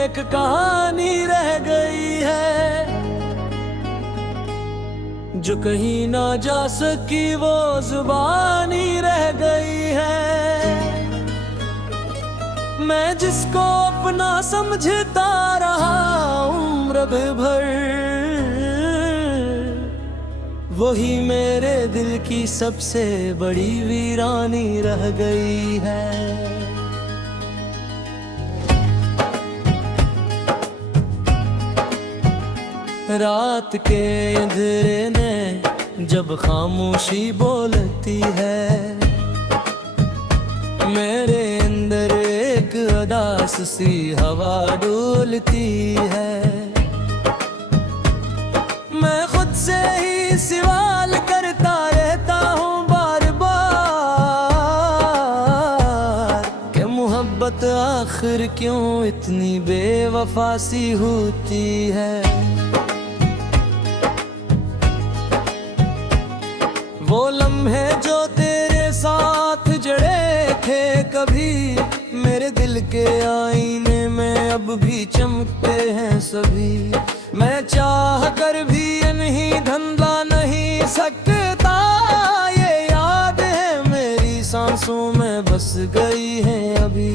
एक कहानी रह गई है, जो कहीं ना जा सकी वो जुबानी रह गई है। मैं जिसको अपना समझता रहा उम्र भर, वही मेरे दिल की सबसे बड़ी वीरानी रह गई है। रात के अंधेरे ने जब खामोशी बोलती है, मेरे अंदर एक उदास सी हवा डोलती है। मैं खुद से ही सवाल करता रहता हूँ बार बार, कि मोहब्बत आखिर क्यों इतनी बेवफा सी होती है। वो लम्हे जो तेरे साथ जड़े थे कभी, मेरे दिल के आईने में अब भी चमकते हैं सभी। मैं चाह कर भी नहीं धंधा नहीं सकता, ये याद है मेरी सांसों में बस गई है अभी।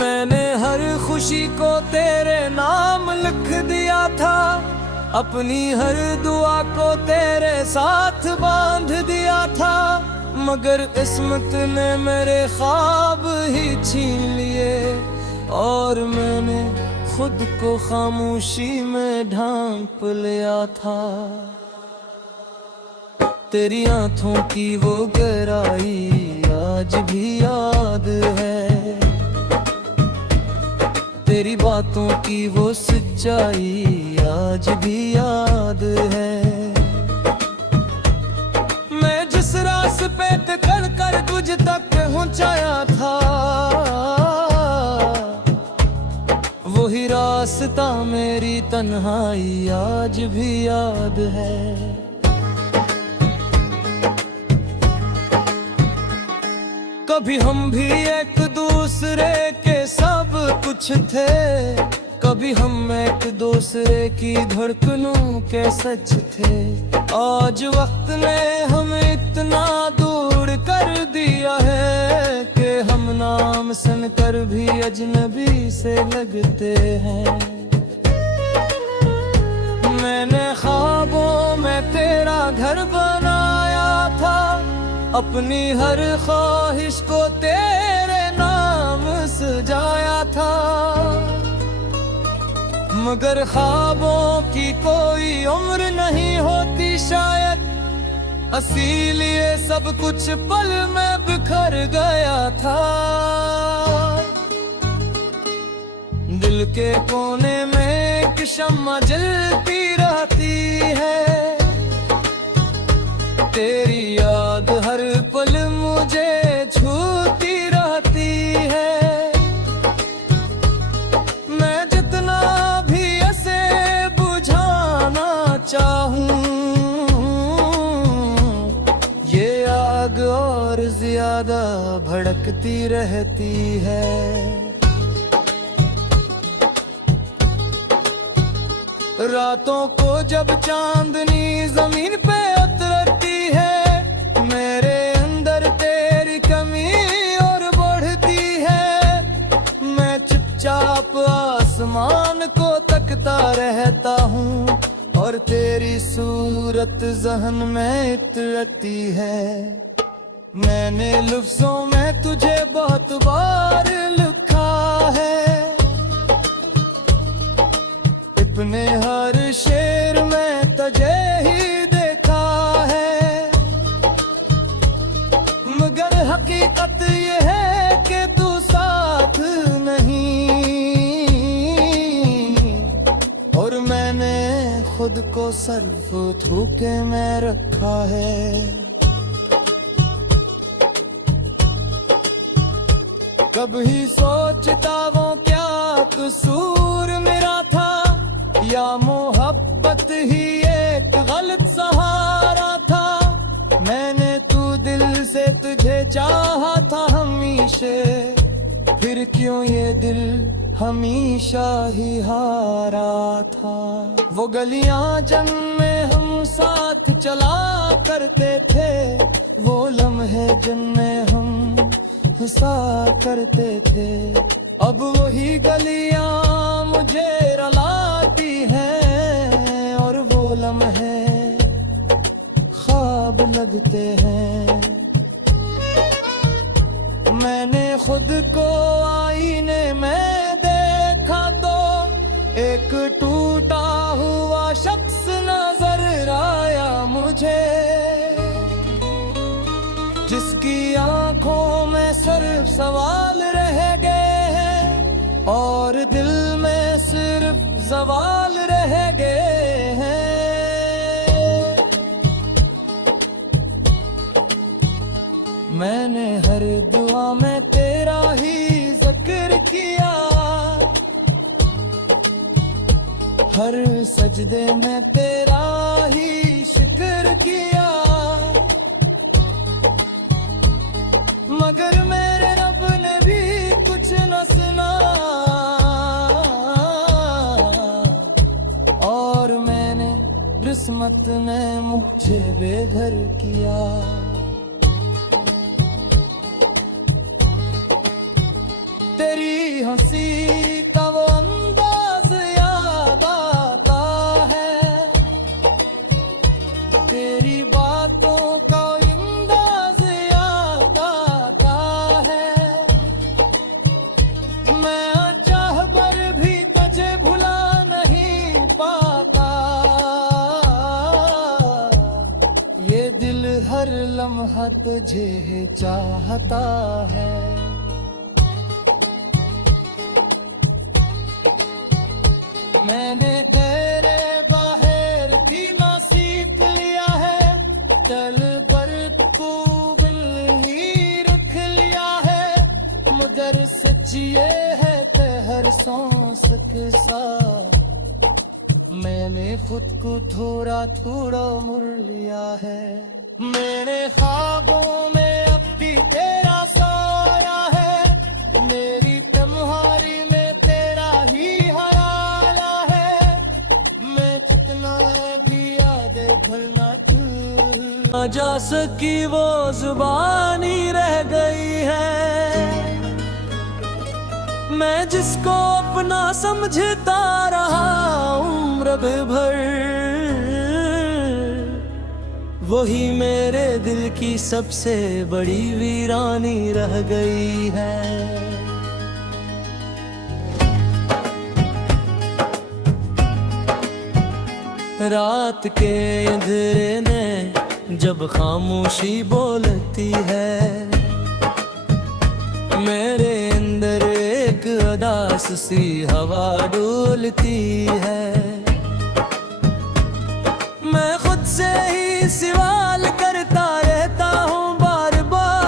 मैंने हर खुशी को तेरे नाम लिख दिया था, अपनी हर दुआ को तेरे साथ बांध दिया था, मगर किस्मत ने मेरे ख्वाब ही छीन लिए और मैंने खुद को खामोशी में ढांप लिया था। तेरी आंखों की वो गहराई आज भी याद है, तेरी बातों की वो सच्चाई आज भी याद है। मैं जिस रास्ते पे कर कर तुझ तक पहुंचाया था, वही रास्ता मेरी तन्हाई आज भी याद है। कभी हम भी एक दूसरे के सब कुछ थे, कभी हम एक दूसरे की धड़कनों के सच थे। आज वक्त ने हमें इतना दूर कर दिया है कि हम नाम सुनकर भी अजनबी से लगते हैं। मैंने ख्वाबों में तेरा घर बनाया था, अपनी हर ख्वाहिश को तेरे नाम सजाया था, मगर ख्वाबों की कोई उम्र नहीं होती शायद, इसीलिए सब कुछ पल में बिखर गया था। दिल के कोने में एक शम्मा जलती रहती है, तेरी याद हर पल मुझे छूती रहती है। मैं जितना भी इसे बुझाना चाहूं, ये आग और ज्यादा भड़कती रहती है। रातों को जब चांदनी जमीन पे उतरती है, मेरे अंदर तेरी कमी और बढ़ती है। मैं चुपचाप आसमान को तकता रहता हूँ और तेरी सूरत ज़हन में उतरती है। मैंने लफ्ज़ों में तुझे बहुत बार लिखा है, अपने हर शेर में तुझे ही देखा है, मगर हकीकत ये है कि तू साथ नहीं, और मैंने खुद को सर्फ धोखे में रखा है। कभी सोचता वो क्या कसूर मेरा था, या मोहब्बत ही एक गलत सहारा था। मैंने तू दिल से तुझे चाहा था हमेशा, फिर क्यों ये दिल हमेशा ही हारा था। वो गलियां जंग में हम साथ चला करते थे, वो लम्हे जिनमें हम हंसा करते थे। अब वही गलियां मुझे रुलाती हैं और वो लम्हे ख्वाब लगते हैं। मैंने खुद को आईने में देखा तो एक टूटा हुआ शख्स नजर आया मुझे, जिसकी आंखों में सिर्फ सवाल रह गए हैं और दिल में सिर्फ सवाल रह गए हैं। मैंने हर दुआ में तेरा ही जिक्र किया, हर सजदे में तेरा ही शुक्र किया, मगर मेरे रब ने भी कुछ न सुना और मैंने किस्मत ने मुझे बेघर किया। तेरी हंसी का वो अंदाज याद आता है, तेरी बातों का अंदाज याद आता है। मैं चाह पर भी तुझे भुला नहीं पाता, ये दिल हर लम्हा तुझे चाहता है। मैंने तेरे बाहर भी ना सीख लिया है, चल पर तू बिल ही रख लिया है, मगर सच ये है कि हर सांस के साथ मैंने खुद को थोड़ा थोड़ा मुड़ लिया है। मेरे ख्वाबों में अब भी तेरा साया है, मेरी तुम्हारी में तेरा ही हराया है। मैं कितना भी याद भूलना ना जा सकी, वो जुबानी रह गई है। मैं जिसको अपना समझता रहा उम्र भर, वही मेरे दिल की सबसे बड़ी वीरानी रह गई है। रात के अंधेरे ने जब खामोशी बोलती है, मेरे अंदर एक उदास सी हवा डोलती है। मैं खुद से ही सवाल करता रहता हूँ बार बार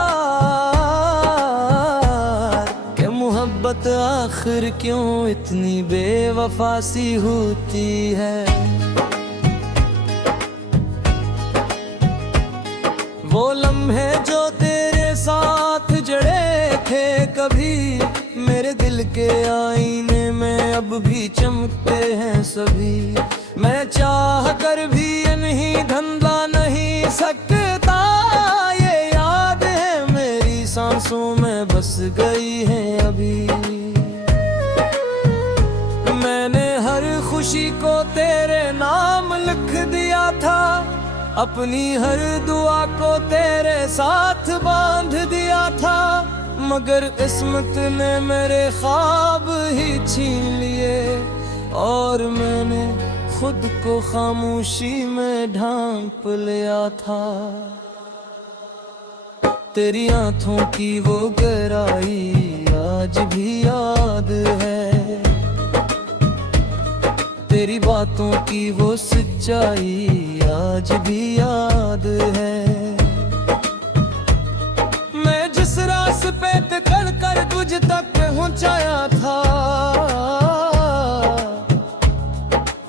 कि मोहब्बत आखिर क्यों इतनी बेवफा सी होती है। वो लम्हे जो तेरे साथ जड़े थे कभी, मेरे दिल के आईने में अब भी चमकते हैं सभी। मैं चाह कर भी इन्हीं धंधा नहीं सकता, ये याद है मेरी सांसों में बस गई है अभी। मैंने हर खुशी को तेरे नाम लिख दिया था, अपनी हर दुआ को तेरे साथ बांध दिया था, मगर किस्मत ने मेरे ख्वाब ही छीन लिए और मैंने खुद को खामोशी में ढांप लिया था। तेरी आंखों की वो गहराई आज भी याद है, तेरी बातों की वो सच्चाई आज भी याद है। मैं जिस रास्ते पे कर तुझ तक पहुंचाया था,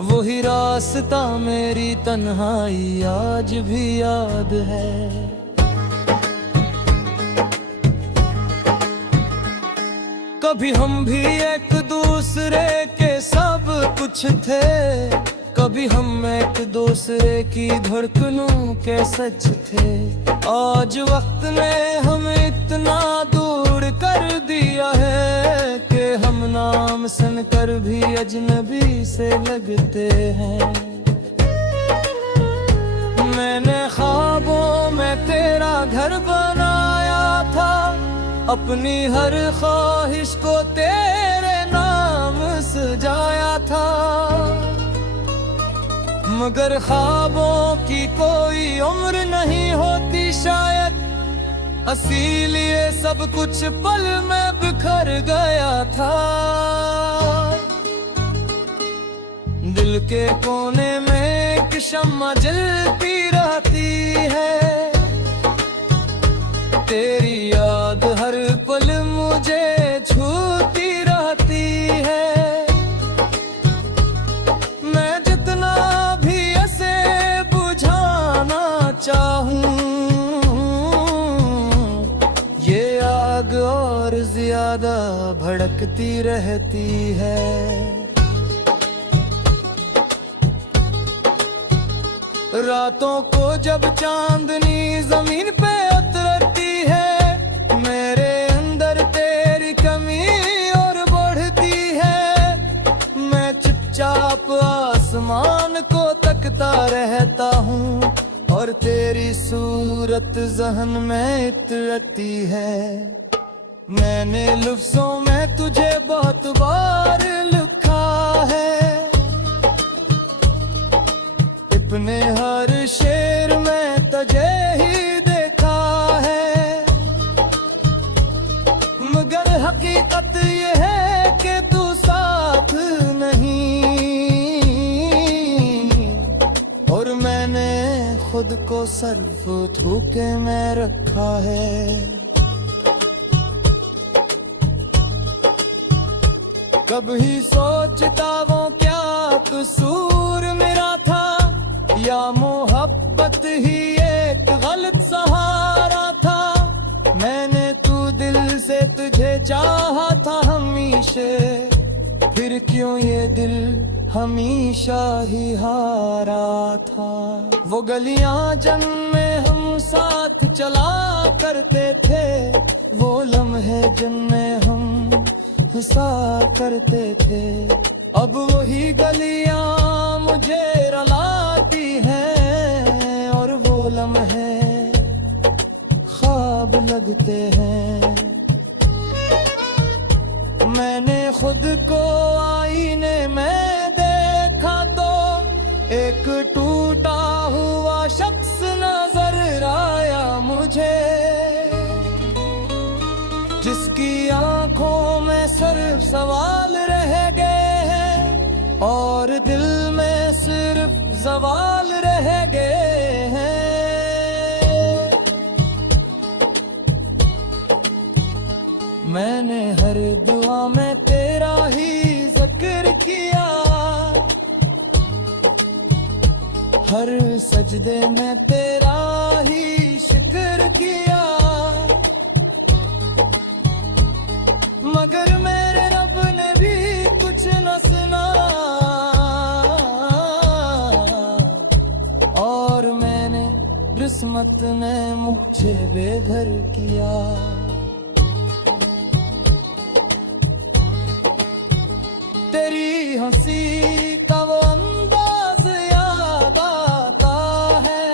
वही रास्ता मेरी तन्हाई आज भी याद है। कभी हम भी एक दूसरे के सब कुछ थे, कभी हम एक दूसरे की धड़कनों के सच थे। आज वक्त ने हमें इतना दूर कर दिया है कि हम नाम सुनकर भी अजनबी से लगते हैं। मैंने ख्वाबों में तेरा घर बनाया था, अपनी हर ख्वाहिश को तेरे नाम सजाया था, मगर ख्वाबों की कोई उम्र नहीं होती शायद, इसीलिए सब कुछ पल में बिखर गया था। दिल के कोने में एक शम्मा जलती रहती है, तेरी याद हर पल मुझे छूती रहती है। मैं जितना भी ऐसे बुझाना चाहूं, ये आग और ज्यादा भड़कती रहती है। रातों को जब चांदनी जमीन पे उतरती है, मेरे अंदर तेरी कमी और बढ़ती है। मैं चुपचाप आसमान को तकता रहता हूँ और तेरी सूरत ज़हन में उतरती है। मैंने लफ्ज़ों में तुझे बहुत बार लिखा है, अपने हर शेर में तुझे ही देखा है, मगर हकीकत ये है कि तू साथ नहीं, और मैंने खुद को सर्फ धोखे में रखा है। कभी सोचता वो क्या कसूर मेरा था, या मोहब्बत ही एक गलत सहारा था। मैंने तू दिल से तुझे चाहा था हमेशा, फिर क्यों ये दिल हमेशा ही हारा था। वो गलियां जिनमें हम साथ चला करते थे, वो लम्हे जिनमें हम हंसा करते थे, अब वही गलियां मुझे रुलाती हैं, और वो लम्हे ख्वाब लगते हैं। मैंने खुद को आईने में देखा तो एक टूटा हुआ शख्स नजर आया मुझे, जिसकी आंखों में सिर्फ सवाल रह गए हैं और दिल में सिर्फ सवाल रह गए हैं। मैंने हर दुआ में तेरा ही जिक्र किया, हर सजदे में तेरा ही शुक्र किया, मगर मेरे रब ने भी कुछ न सुना, और मैंने किस्मत ने मुझे बेघर किया। तेरी हंसी का वो अंदाज याद आता है,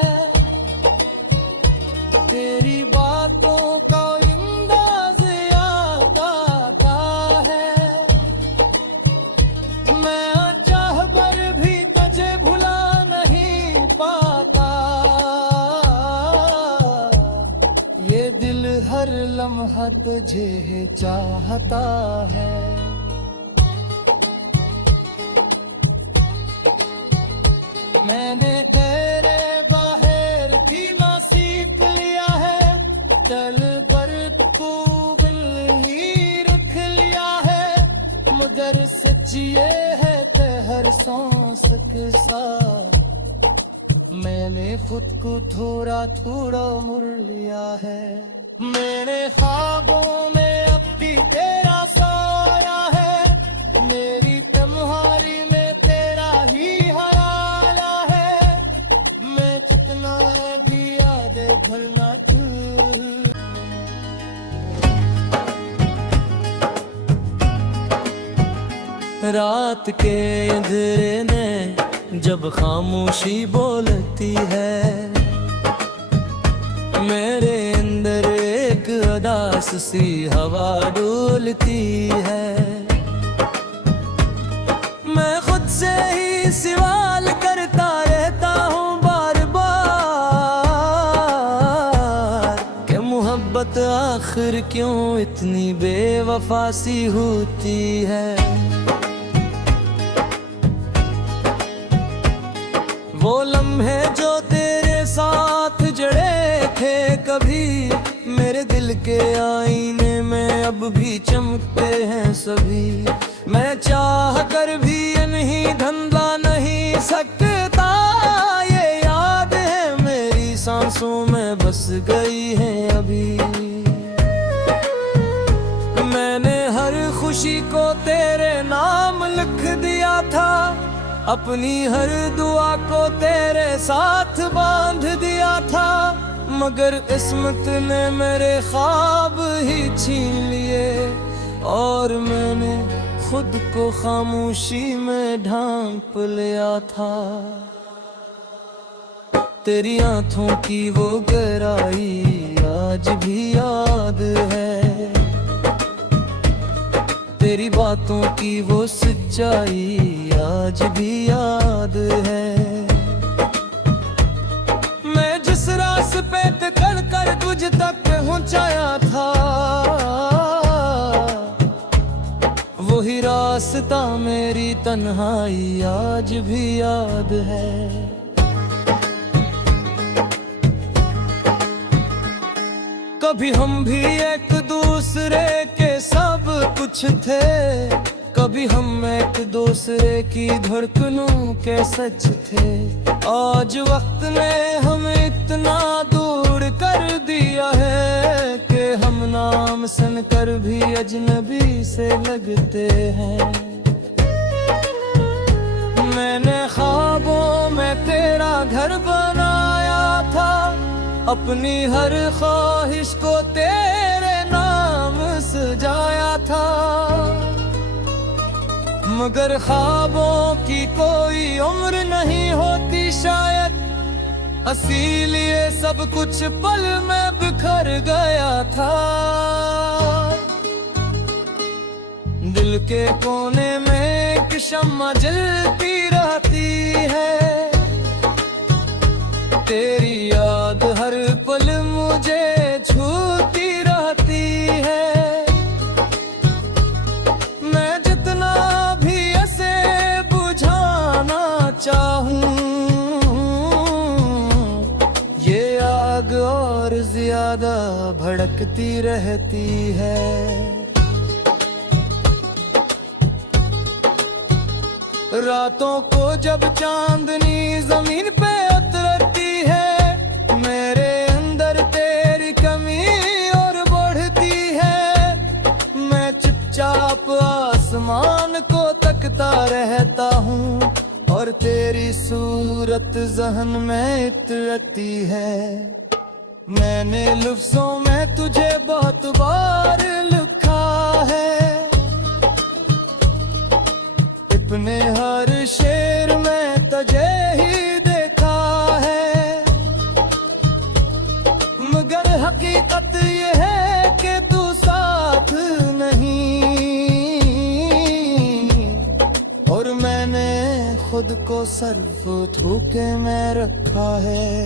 तेरी बातों का अंदाज याद आता है। मैं चाह कर भी तुझे भुला नहीं पाता, ये दिल हर लम्हा तुझे चाहता है। मैंने तेरे बाहर भी ना सीख लिया है, चल पर तू बिल ही रख लिया है, मगर सच्चिए है ते हर सांस के साथ। मैंने खुद को थोड़ा थोड़ा मुड़ लिया है। मेरे ख्वाबों में अब भी तेरा साथ रात के अंधेरे ने जब खामोशी बोलती है, मेरे अंदर एक उदास सी हवा डोलती है। मैं खुद से ही सवाल करता रहता हूँ बार बार कि मोहब्बत आखिर क्यों इतनी बेवफा सी होती है। वो लम्हे जो तेरे साथ जड़े थे कभी, मेरे दिल के आईने में अब भी चमकते हैं सभी। मैं चाह कर भी ये नहीं धंधा नहीं सकता, ये याद है मेरी सांसों में बस गई है अभी। मैंने हर खुशी को तेरे नाम लिख दिया था, अपनी हर दुआ को तेरे साथ बांध दिया था, मगर किस्मत ने मेरे ख्वाब ही छीन लिए और मैंने खुद को खामोशी में ढांप लिया था। तेरी आंखों की वो गहराई आज भी याद है, तेरी बातों की वो सच्चाई आज भी याद है। मैं जिस रास्ते पे कर तुझ तक पहुंचाया था, वही रास्ता मेरी तन्हाई आज भी याद है। कभी हम भी एक दूसरे के सब कुछ थे, कभी हम एक दूसरे की धड़कनों के सच थे। आज वक्त ने हमें इतना दूर कर दिया है कि हम नाम सुनकर भी अजनबी से लगते हैं। मैंने ख्वाबों में तेरा घर बनाया था, अपनी हर ख्वाहिश को तेरे नाम सजाया था, मगर ख्वाबों की कोई उम्र नहीं होती शायद, इसीलिए सब कुछ पल में बिखर गया था। दिल के कोने में एक शम्मा जलती रहती है, तेरी याद हर पल मुझे छूती रहती है। मैं जितना भी ऐसे बुझाना चाहूं, ये आग और ज्यादा भड़कती रहती है। रातों को जब चांदनी जमीन पे उतरती है, मेरे अंदर तेरी कमी और बढ़ती है। मैं चुपचाप आसमान को तकता रहता हूँ और तेरी सूरत ज़हन में उतरती है। मैंने लफ्ज़ों में तुझे बहुत बार लिखा है, अपने हर शेर में तुझे ही देखा है, मगर हकीकत ये है कि तू साथ नहीं, और मैंने खुद को सर्फ धोखे में रखा है।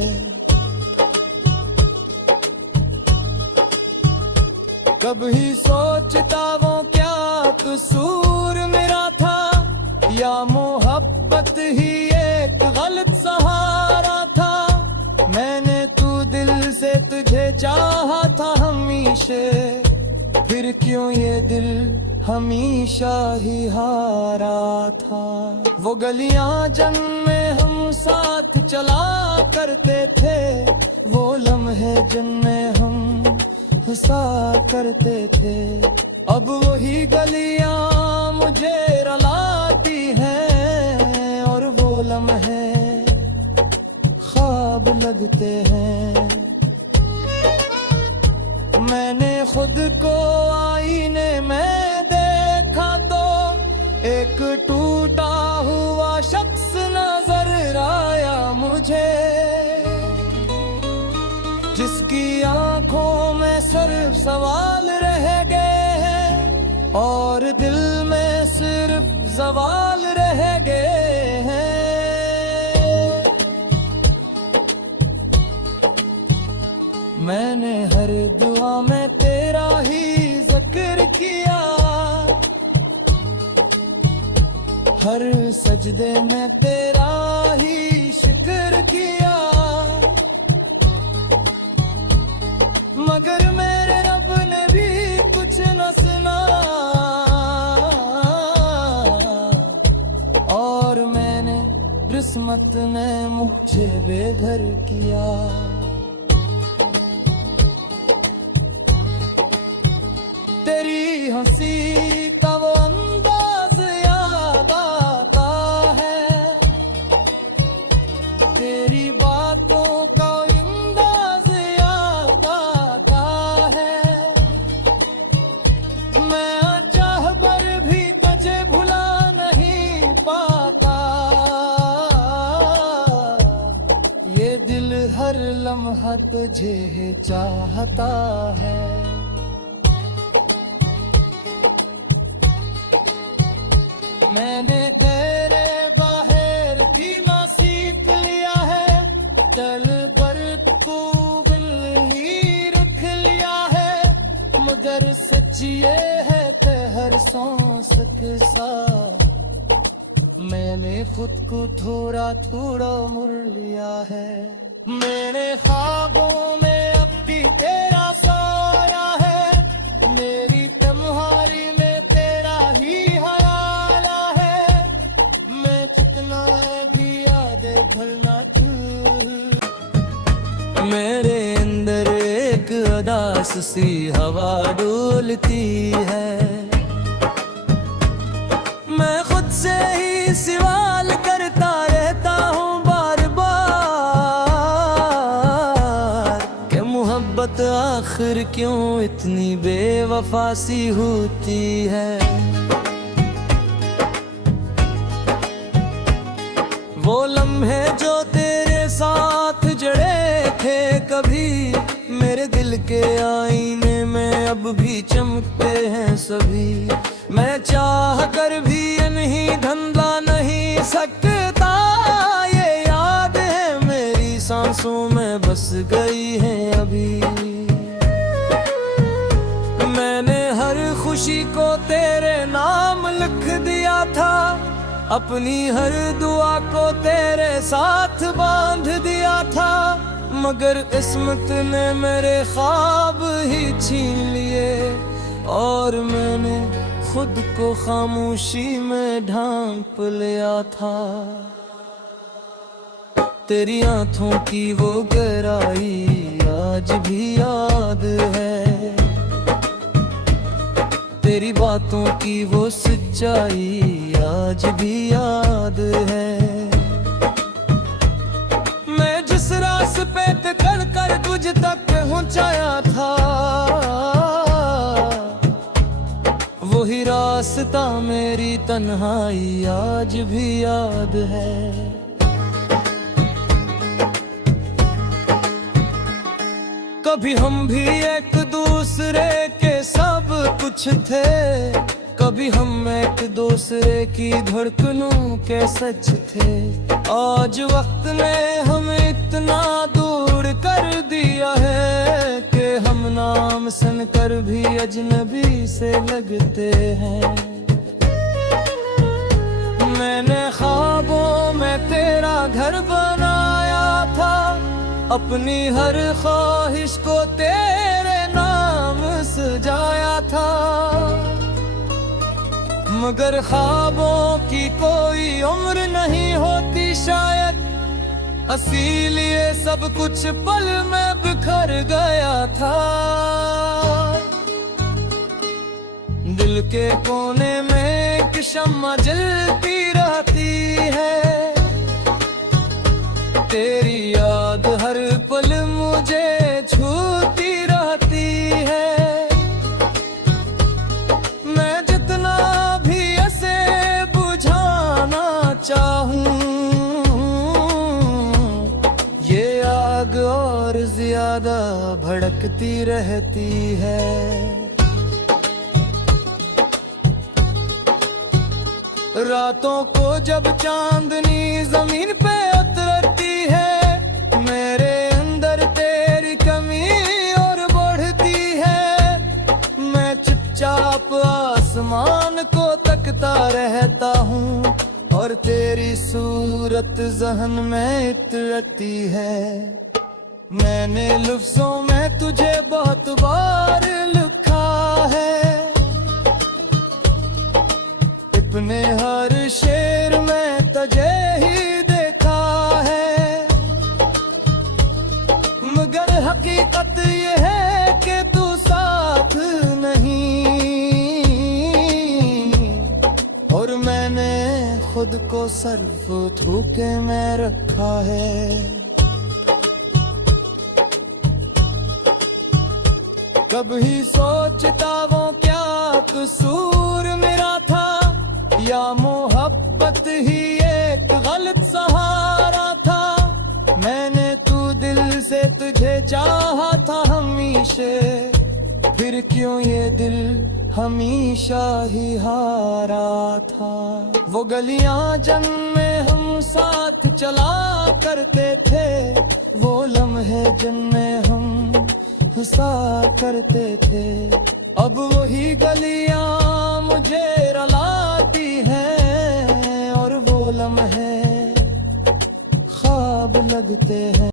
कभी सोचता वो क्या कसूर मेरा था, या मोहब्बत ही एक गलत सहारा था। मैंने तू दिल से तुझे चाहा था हमेशा, फिर क्यों ये दिल हमेशा ही हारा था। वो गलियां जिनमें हम साथ चला करते थे, वो लम्हे जिनमें हम हंसा करते थे, अब वही गलियां मुझे रुलाती हैं और वो लम्हे ख्वाब लगते हैं। मैंने खुद को आईने में देखा तो एक सवाल रह गए हैं और दिल में सिर्फ सवाल रह गए हैं। मैंने हर दुआ में तेरा ही जिक्र किया, हर सजदे में तेरा ही शुक्र किया, मगर मेरे रब ने भी कुछ न सुना और मैंने किस्मत ने मुझे बेघर किया। तेरी हंसी का वो अंदाज याद आता है, तेरी बातों का अंदाज याद आता है। मैं चाह पर भी तुझे भुला नहीं पाता, ये दिल हर लम्हा तुझे चाहता है। मैंने तेरे बाहर जीना सीख लिया है, चल पर तू बिल ही रख लिया है, मगर सच ये है कि हर सांस के साथ मैंने खुद को थोड़ा थोड़ा मुड़ लिया है। मेरे ख्वाबों में अब भी तेरा साया है, मेरी तुम्हारी में तेरा ही भी यादें भरना तू। मेरे अंदर एक उदास सी हवा डोलती है, मैं खुद से ही सवाल करता रहता हूँ बार बार कि मोहब्बत आखिर क्यों इतनी बेवफा सी होती है। वो लम्हे जो तेरे साथ जड़े थे कभी, मेरे दिल के आईने में अब भी चमकते हैं सभी। मैं चाह कर भी इन्हीं धंधा नहीं सकता, ये याद है मेरी सांसों में बस गई है अभी। मैंने हर खुशी को तेरे नाम लिख दिया था, अपनी हर दुआ को तेरे साथ बांध दिया था, मगर किस्मत ने मेरे ख्वाब ही छीन लिए और मैंने खुद को खामोशी में ढांप लिया था। तेरी आंखों की वो गहराई आज भी याद है, तेरी बातों की वो सच्चाई आज भी याद है। मैं जिस रास्ते पे कर तुझ तक पहुंचाया था, वही रास्ता मेरी तन्हाई आज भी याद है। कभी हम भी एक दूसरे के सब कुछ थे, कभी हम एक दूसरे की धड़कनों के सच थे। आज वक्त ने हमें इतना दूर कर दिया है कि हम नाम सुनकर भी अजनबी से लगते हैं। मैंने ख्वाबों में तेरा घर बनाया था, अपनी हर ख्वाहिश को तेरे नाम सजाया था, मगर ख्वाबों की कोई उम्र नहीं होती शायद, इसीलिए सब कुछ पल में बिखर गया था। दिल के कोने में एक शम्मा जलती रहती है, तेरी याद हर पल मुझे छूती रहती है। मैं जितना भी ऐसे बुझाना चाहूं, ये आग और ज्यादा धड़कती रहती है। रातों को जब चांदनी जमीन पे उतरती है, मेरे अंदर तेरी कमी और बढ़ती है। मैं चुपचाप आसमान को तकता रहता हूँ और तेरी सूरत ज़हन में उतरती है। मैंने लफ्ज़ों में तुझे बहुत बार लिखा है, अपने हर शेर में तुझे ही देखा है। मगर हकीकत ये है कि तू साथ नहीं, और मैंने खुद को सर्फ धोखे में रखा है। कभी सोचता वो क्या कसूर मेरा था, या मोहब्बत ही एक गलत सहारा था। मैंने तू दिल से तुझे चाहा था हमेशा, फिर क्यों ये दिल हमेशा ही हारा था। वो गलियां जिनमें हम साथ चला करते थे, वो लम्हे जिनमें हम हंसा करते थे, अब वही गलियां मुझे रुलाती हैं और वो लम्हे ख्वाब लगते हैं।